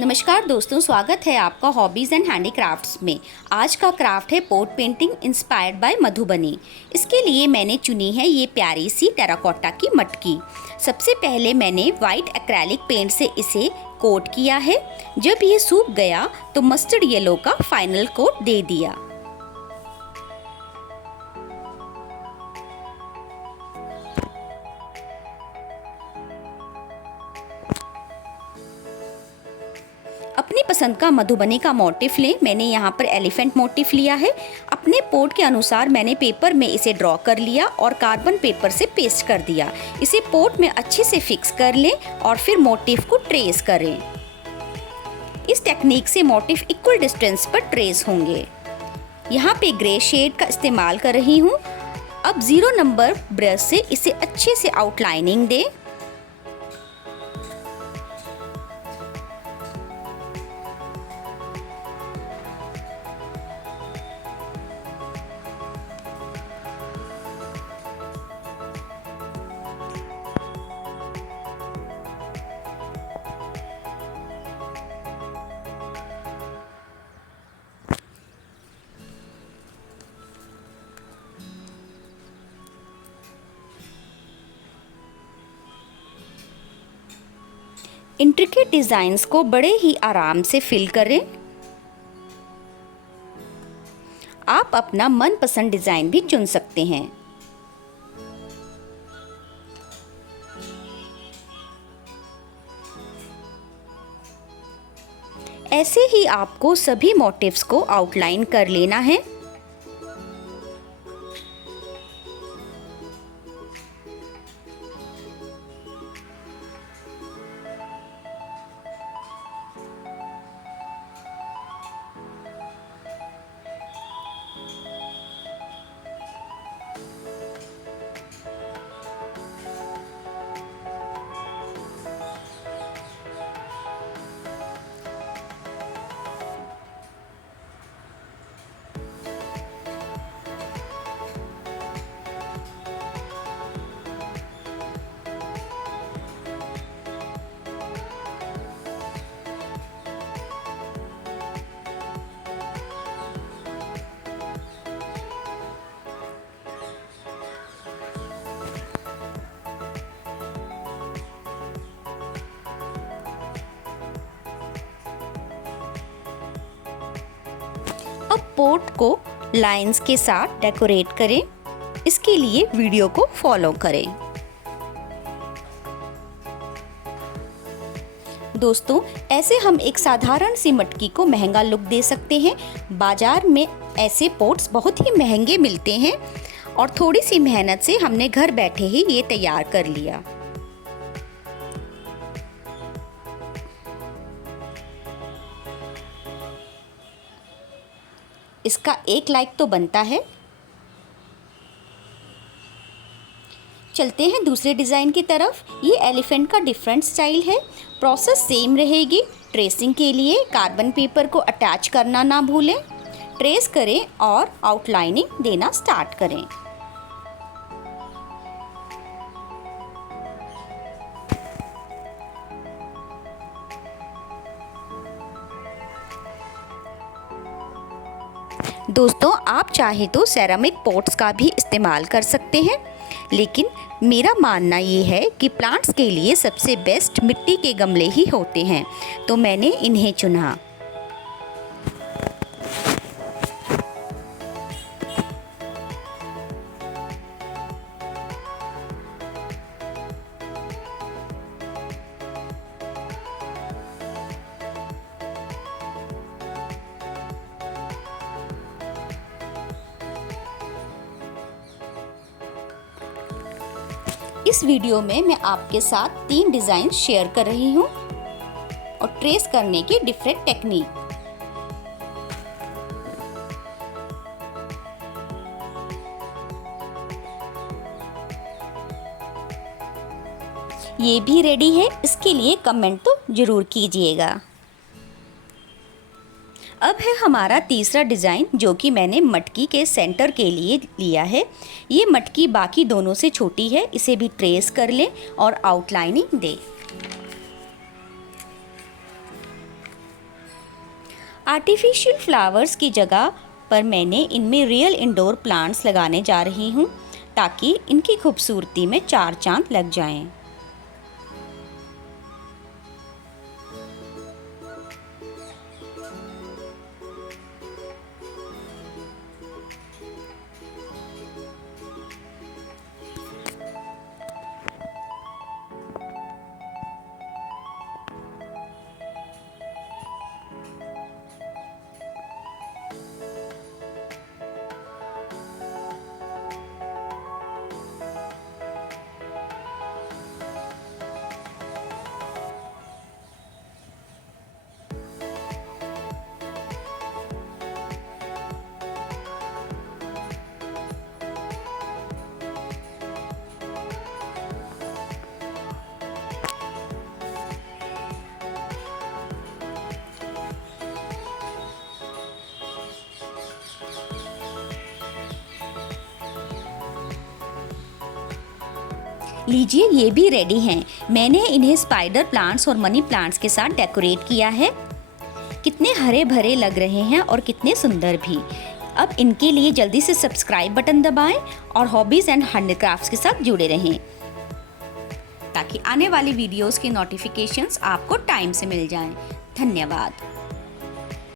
नमस्कार दोस्तों, स्वागत है आपका हॉबीज़ एंड हैंडीक्राफ्ट्स में। आज का क्राफ्ट है pot painting inspired by Madhubani. इसके लिए मैंने चुनी है ये प्यारी सी टेराकोटा की मटकी। सबसे पहले मैंने वाइट एक्रेलिक पेंट से इसे कोट किया है। जब ये सूख गया तो मस्टर्ड येलो का फाइनल कोट दे दिया। अपनी पसंद का मधुबनी का मोटिफ लें। मैंने यहाँ पर एलिफेंट मोटिफ लिया है। अपने पोट के अनुसार मैंने पेपर में इसे ड्रॉ कर लिया और कार्बन पेपर से पेस्ट कर दिया। इसे पोट में अच्छे से फिक्स कर लें और फिर मोटिफ को ट्रेस करें। इस टेक्निक से मोटिफ इक्वल डिस्टेंस पर ट्रेस होंगे। यहाँ पे ग्रे शेड का इस्तेमाल कर रही हूँ। अब 0 नंबर ब्रश से इसे अच्छे से आउटलाइनिंग दें। इंट्रिकेट डिज़ाइंस को बड़े ही आराम से फिल करें। आप अपना मनपसंद डिज़ाइन भी चुन सकते हैं। ऐसे ही आपको सभी मोटिव्स को आउटलाइन कर लेना है। अब पोट को लाइंस के साथ डेकोरेट करें। इसके लिए वीडियो को फॉलो करें। दोस्तों, ऐसे हम एक साधारण सी मटकी को महंगा लुक दे सकते हैं। बाजार में ऐसे पोट्स बहुत ही महंगे मिलते हैं और थोड़ी सी मेहनत से हमने घर बैठे ही ये तैयार कर लिया। इसका एक लाइक तो बनता है। चलते हैं दूसरे डिज़ाइन की तरफ। ये एलिफेंट का डिफरेंट स्टाइल है। प्रोसेस सेम रहेगी। ट्रेसिंग के लिए कार्बन पेपर को अटैच करना ना भूलें। ट्रेस करें और आउटलाइनिंग देना स्टार्ट करें। दोस्तों, आप चाहे तो सेरामिक पॉट्स का भी इस्तेमाल कर सकते हैं, लेकिन मेरा मानना ये है कि प्लांट्स के लिए सबसे बेस्ट मिट्टी के गमले ही होते हैं, तो मैंने इन्हें चुना। इस वीडियो में मैं आपके साथ 3 डिज़ाइन शेयर कर रही हूँ और ट्रेस करने की डिफरेंट टेक्निक। ये भी रेडी है। इसके लिए कमेंट तो ज़रूर कीजिएगा। अब है हमारा तीसरा डिज़ाइन, जो कि मैंने मटकी के सेंटर के लिए लिया है। ये मटकी बाकी दोनों से छोटी है। इसे भी ट्रेस कर लें और आउटलाइनिंग दें। आर्टिफिशियल फ्लावर्स की जगह पर मैंने इनमें रियल इंडोर प्लांट्स लगाने जा रही हूँ ताकि इनकी खूबसूरती में चार चांद लग जाएं। लीजिए, ये भी रेडी हैं। मैंने इन्हें स्पाइडर प्लांट्स और मनी प्लांट्स के साथ डेकोरेट किया है। कितने हरे भरे लग रहे हैं और कितने सुंदर भी। अब इनके लिए जल्दी से सब्सक्राइब बटन दबाएं और हॉबीज़ एंड हैंडीक्राफ्ट्स के साथ जुड़े रहें ताकि आने वाली वीडियोस की नोटिफिकेशंस आपको टाइम से मिल जाएं। धन्यवाद।